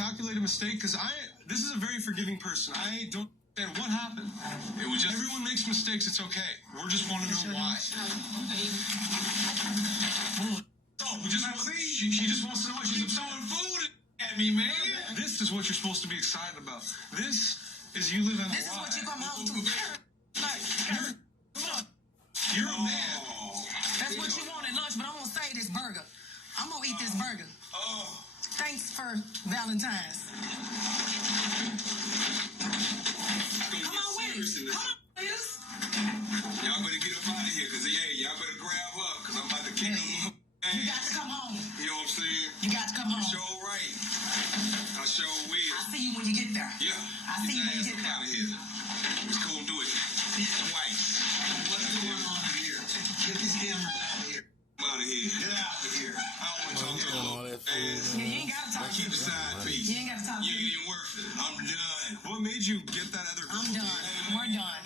calculated mistake? Because this is a very forgiving person. I don't understand what happened. It was just everyone makes mistakes. It's okay. We just want to know why. She just wants to know why she's throwing food at me, man. This is what you're supposed to be excited about. This is you living a lie. This is what you come home to. You're a man. That's what you want at lunch, but I'm gonna say this burger. I'm gonna eat this burger. Thanks for Valentine's. Come on with it. Come on, please. Y'all better get up out of here, because y'all better grab up, because I'm about to kick them. You got to come home. You know what I'm saying? You got to come home. Show right. I show will. I see you when you get there. Yeah. I see you when you get there. Out of here. Let's go and do it. Twice. What's going on here? Get these cameras out of here. I'm out of here. Get out of here. I don't want to talk to all that food. Yeah, you ain't got to talk to keep me. the side piece. You ain't got to talk to You ain't me. even worth it. I'm done. What made you get that other girl? I'm done. We're done.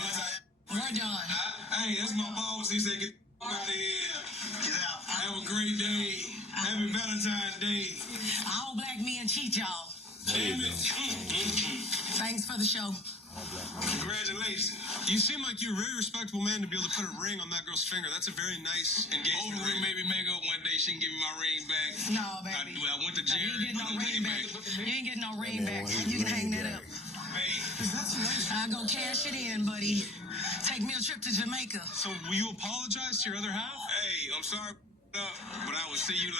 We're done. Hey, that's my boss. He said, get out of here. Get out. Have a great day. Happy Valentine's Day. All black men cheat, y'all. There you Damn go. it. Thanks for the show. Congratulations. You seem like you're a very respectable man to be able to put a ring on that girl's finger. That's a very nice engagement Hopefully, ring. maybe make up one day. She can give me my ring back. No, baby. I went to You Jerry. ain't getting no ring back. You ain't getting no ring back. You can hang that up. Hey, I'll go cash it in, buddy. Take me a trip to Jamaica. So will you apologize to your other half? hey, I'm sorry, but I will see you later.